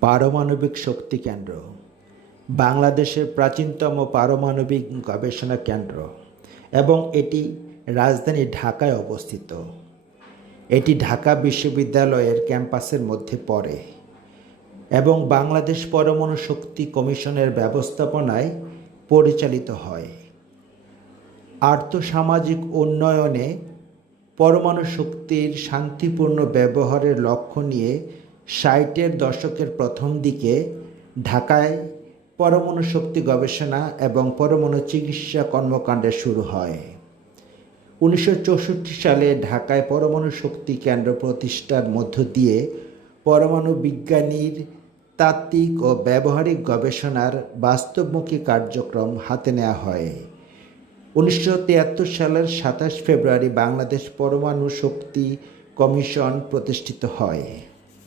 পারমাণবিক শক্তি কেন্দ্র, বাংলাদেশের প্রাচীনতম পারমাণবিক গবেষণা কেন্দ্র এবং এটি রাজধানী ঢাকায় অবস্থিত। এটি ঢাকা বিশ্ববিদ্যালয়ের ক্যাম্পাসের মধ্যে পড়ে এবং বাংলাদেশ পরমাণু শক্তি কমিশনের ব্যবস্থাপনায় পরিচালিত হয়। আর্থসামাজিক উন্নয়নে পরমাণু শক্তির শান্তিপূর্ণ ব্যবহারের লক্ষ্য নিয়ে ষাটের দশকের প্রথম দিকে ঢাকায় পরমাণু শক্তি গবেষণা এবং পরমাণু চিকিৎসা কর্মকাণ্ডে শুরু হয়। উনিশশো চৌষট্টি সালে ঢাকায় পরমাণু শক্তি কেন্দ্র প্রতিষ্ঠার মধ্য দিয়ে পরমাণু বিজ্ঞানীর তাত্ত্বিক ও ব্যবহারিক গবেষণার বাস্তবমুখী কার্যক্রম হাতে নেওয়া হয়। উনিশশো তিয়াত্তর সালের সাতাশ ফেব্রুয়ারি বাংলাদেশ পরমাণু শক্তি কমিশন প্রতিষ্ঠিত হয়।